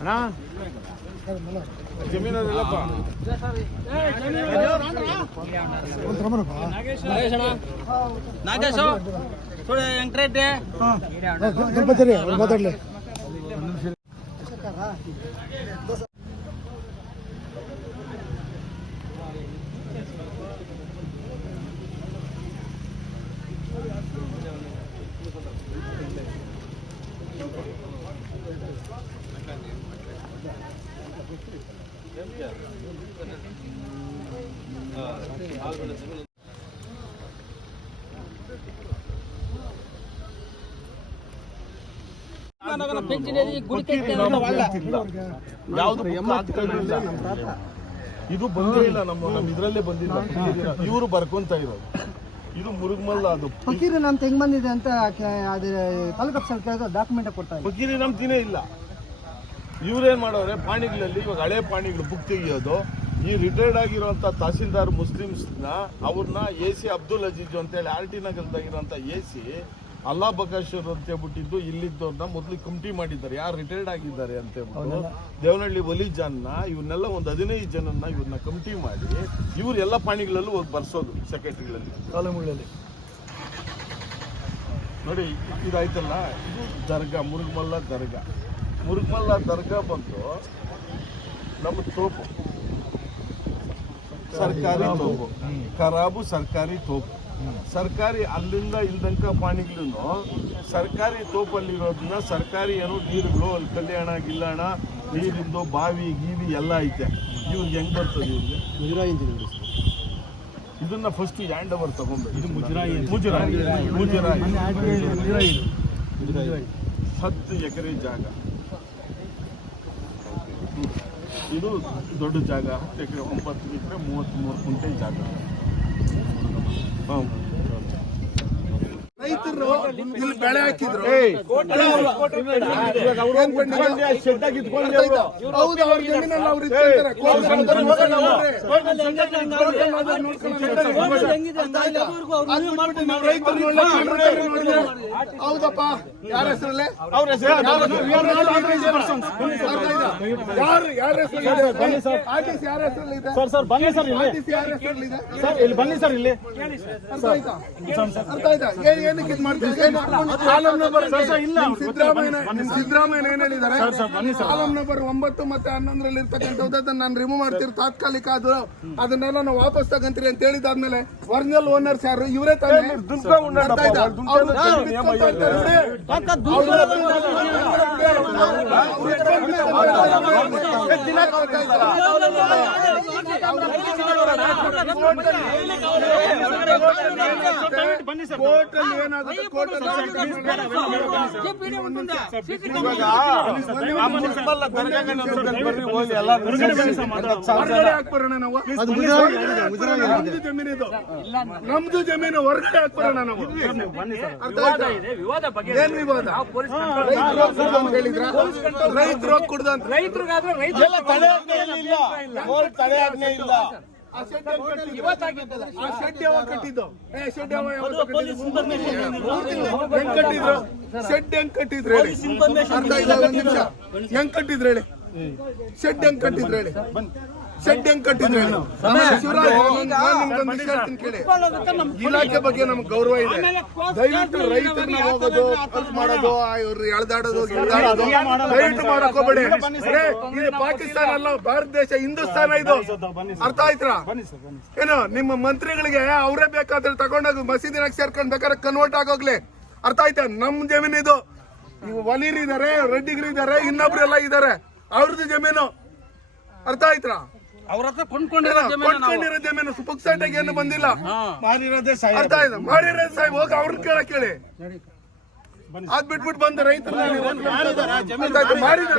ಅಣ್ಣ ಜಮೀನು ಅದೆಲ್ಲಪ್ಪ ನಾಗೇಶ್ ಮಾತಾಡ್ಲಿ ಯಾವ್ದು ಇದು ಬಂದೇ ಇಲ್ಲ ನಮ್ಮ ನಮ್ಮ ಇದ್ರಲ್ಲೇ ಬಂದಿಲ್ಲ. ಇವರು ಬರ್ಕೊಂತ ಇರೋದು. ಇದು ಮುರುಗಮಲ್ಲ ಅದು. ಫಕೀರ್ ಅಂತ ಹೆಂಗ್ ಬಂದಿದೆ ಅಂತ ಕೆ- ಅದು ತಾಲೂಕು ಅಫ್ಸರ್ ಕೇಳಿದ್ರೆ ಡಾಕ್ಯುಮೆಂಟ್ ಕೊಡ್ತಾ ಇಲ್ಲ. ಫಕೀರಿ ನಂಬ್ತಿನೇ ಇಲ್ಲ. ಇವ್ರೇನ್ ಮಾಡೋರೆ ಪಾಣಿಗಳಲ್ಲಿ ಇವಾಗ ಹಳೆ ಪಾಣಿಗಳು ಬುಕ್ ತೆಗಿಯೋದು. ಈ ರಿಟೈರ್ಡ್ ಆಗಿರುವಂತ ತಹಸೀಲ್ದಾರ್ ಮುಸ್ಲಿಮ್ಸ್ನ ಅವ್ರನ್ನ ಎ ಸಿ ಅಬ್ದುಲ್ ಅಜೀಜ್ ಅಂತೇಳಿ ಆರ್ ಟಿ ನಗರದಾಗಿರುವಂತ ಎ ಸಿ ಅಲ್ಲಾ ಬಕಾಶರ್ ಅಂತ ಹೇಳ್ಬಿಟ್ಟಿದ್ದು ಇಲ್ಲಿದ್ದವ್ರನ್ನ ಮೊದಲು ಕಮಿಟಿ ಮಾಡಿದ್ದಾರೆ. ಯಾರು ರಿಟೈರ್ಡ್ ಆಗಿದ್ದಾರೆ ಅಂತ ಹೇಳ್ಬಿಟ್ಟು ದೇವನಹಳ್ಳಿ ವಲಿಜಾನ್ನ ಇವನ್ನೆಲ್ಲ ಒಂದು ಹದಿನೈದು ಜನನ್ನ ಇವ್ರನ್ನ ಕಮಿಟಿ ಮಾಡಿ ಇವ್ರು ಎಲ್ಲ ಪಾಣಿಗಳಲ್ಲೂ ಹೋಗಿ ಬರ್ಸೋದು ಸೆಕ್ರೆಟರಿಗಳಲ್ಲಿ ಕಾಲಮ್ಗಳಲ್ಲಿ ನೋಡಿ ಇದಾಯ್ತಲ್ಲ? ಇದು ದರ್ಗಾ ಮುರುಗಮಲ್ಲ ದರ್ಗಾ. ಮುರುಗಮಲ್ಲ ದರ್ಗಾ ಬಂದು ನಮ್ಮ ತೋಪು. ಸರ್ಕಾರಿ ತೋಪು. ಖರಾಬು ಸರ್ಕಾರಿ ತೋಪು. ಸರ್ಕಾರಿ ಅಲ್ಲಿಂದ ಇಲ್ದಂಕ ಪಾಣಿಗಳನ್ನು ಸರ್ಕಾರಿ ತೋಪಲ್ಲಿರೋದನ್ನ ಸರ್ಕಾರಿ ಏನು ನೀರುಗಳು ಅಲ್ಲಿ ಕಲ್ಯಾಣ ಗಿಲ್ಲಾಣ ನೀರಿಂದು ಬಾವಿ ಗೀವಿ ಎಲ್ಲ ಐತೆ. ಇವ್ರಿಗೆ ಹೆಂಗ್ ಬರ್ತದೆ ಇವ್ರಿಗೆ ಇದನ್ನ ಫಸ್ಟ್ ಹ್ಯಾಂಡ್ ಓವರ್ ತಗೊಂಬೇಕು ಇದು ಮುಜರಾಯಿ ಮುಜರಾಯಿ. ಮುಜರಾಯಿ. ಹತ್ತು ಎಕರೆ ಜಾಗ. ಇದು ದೊಡ್ಡ ಜಾಗ. ಹತ್ತು ಎಕರೆ ಒಂಬತ್ತು ಎಕರೆ ಮೂವತ್ತ್ಮೂರು ಕುಂಟೆ ಜಾಗ. ಹಾಂ ರೈತರು ಇಲ್ಲಿ ಬೆಳೆ ಹಾಕಿದ್ರು. ಹೌದು ಅವ್ರ ಜಮೀನಲ್ಲಿ ಹೌದಪ್ಪ. ಯಾರ ಹೆಸರಲ್ಲೇ? ಅವ್ರ ಹೆಸರು ಯಾರು ಯಾರ ಹೆಸರಲ್ಲಿದೆ ಆರ್ಟಿಸಿ ಯಾರ ಹೆಸರಲ್ಲಿದೆ ಸರ್ ಸರ್. ಬನ್ನಿ ಸರ್ ಇಲ್ಲಿ. ಯಾರ ಸರ್ ಇಲ್ಲಿ ಬನ್ನಿ ಸರ್ ಇಲ್ಲಿ. ಅರ್ಥ ಆಯ್ತಾ ಅರ್ಥ ಆಯ್ತಾ ಏನ್ ಏನಕ್ಕೆ ಇದು ಮಾಡ್ತೀವಿ ಸಿದ್ದರಾಮಯ್ಯ ಏನ್ ಹೇಳಿದ್ದಾರೆ? ಕಾಲಂ ನಂಬರ್ ಒಂಬತ್ತು ಮತ್ತೆ ಹನ್ನೊಂದರಲ್ಲಿ ಇರ್ತಕ್ಕಂಥದ್ದು ಅದನ್ನ ನಾನು ರಿಮೂವ್ ಮಾಡ್ತೀರಿ ತಾತ್ಕಾಲಿಕ ಅದು. ಅದನ್ನೆಲ್ಲ ನಾವು ವಾಪಸ್ ತಗಂತೀರಿ ಅಂತ ಹೇಳಿದಾದ್ಮೇಲೆ ಒರಿಜಿನಲ್ ಓನರ್ಸ್ ಯಾರು? ಇವರೇ ತಾನೇ? ಅವ್ರು ಕೋರ್ಟ್ ಅಲ್ಲಿ ಕೋರ್ಟ್ ನಮ್ದು ಜಮೀನು ಇದು ನಮ್ದು ಜಮೀನು ಹೊರಗಡೆ ಹಾಕ್ಬರೋಣ ನಾವು ವಿವಾದ? ಏನ್ ವಿವಾದ ರೈತರು ಕುಡ್ದಂತ ಕುಡ್ದು ಅಂತ. ಹೇಳಿದ್ರಾ? ರೈತರು ಹೋಗ್ ಕುಡ್ದು ಅಂತ ಆ ಶೆಡ್? ಆ ಶೆಡ್ ಯಾವಾಗ ಕಟ್ಟಿದ್ದು? ಏ, ಶೆಡ್ ಯಾವಾಗ? ಹೆಂಗ್ ಕಟ್ಟಿದ್ರು? ಶೆಡ್ ಹೆಂಗ್ ಕಟ್ಟಿದ್ರು ಹೇಳಿ. ಅರ್ಧ ಇಲ್ಲ ಒಂದ್ ನಿಮಿಷ. ಹೆಂಗ್ ಕಟ್ಟಿದ್ರು ಹೇಳಿ? ಶೆಡ್ ಹೆಂಗ್ ಕಟ್ಟಿದ್ರು ಹೇಳಿ? ಶೆಡ್ ಹೆಂಗ್ ಕಟ್ಟಿದ್ರು ಹೇಳಿ? ಶಿವರಾಜ್ ನಾನ್- ಹೇಳ್ತೀನಿ ಕೇಳಿ. ಇಲಾಖೆ ಬಗ್ಗೆ ನಮ್ಗೆ ಗೌರವ ಇದೆ. ದಯವಿಟ್ಟು ರೈತರನ್ನ ಹೋಗೋದು ಖರ್ಚು ಮಾಡೋದು ಆ ಇವ್ರು ಎಳ್ದಾಡೋದು ಗಿಳ್ದಾಡೋದು. ದಯವಿಟ್ಟು ಮಾಡಕ್ ಹೋಗ್ಬೇಡಿ ಏ, ಇದು ಪಾಕಿಸ್ತಾನ ಅಲ್ಲ ಭಾರತ ದೇಶ ಹಿಂದೂಸ್ತಾನ ಇದು. ಅರ್ಥ ಆಯ್ತಾ ಏನು ನಿಮ್ಮ ಮಂತ್ರಿಗಳಿಗೆ ಅವರೇ ಬೇಕಾದ್ರೆ ತಗೊಂಡೋಗಿ ಮಸೀದಿನಾಗ ಸೇರ್ಕೊಂಡ್ ಬೇಕಾದ್ರೆ ಕನ್ವರ್ಟ್ ಆಗೋಗ್ಲಿ. ಅರ್ಥ ಆಯ್ತಾ? ನಮ್ ಜಮೀನ್ ಇದು. ಇವು ಇದಾರೆ ರೆಡ್ಡಿಗರು ಇದ್ದಾರೆ ಇನ್ನೊಬ್ರೆಲ್ಲ ಇದ್ದಾರೆ. ಅವ್ರದ್ದು ಜಮೀನು. ಅರ್ಥ ಆಯ್ತಾ ಅವ್ರ ಹತ್ರ ಕೊಂಡ್ಕೊಂಡಿರೋ. ಕೊಟ್ಕೊಂಡಿರೋ ಜಮೀನು ಪುಕ್ಸೈಟಾಗಿ ಏನು ಬಂದಿಲ್ಲ. ಮಾರಿರೋದೇ ಅರ್ಥ ಆಯ್ತು. ಮಾಡಿರೋ ಸಾಹೇಬ್ ಹೋಗಿ ಅವ್ರನ್ನ ಕೇಳಕ್ ಕೇಳಿ. ಅದ್ ಬಿಟ್ಬಿಟ್ಟು ಬಂದ ರೈತರು ಮಾಡಿದಾರೆ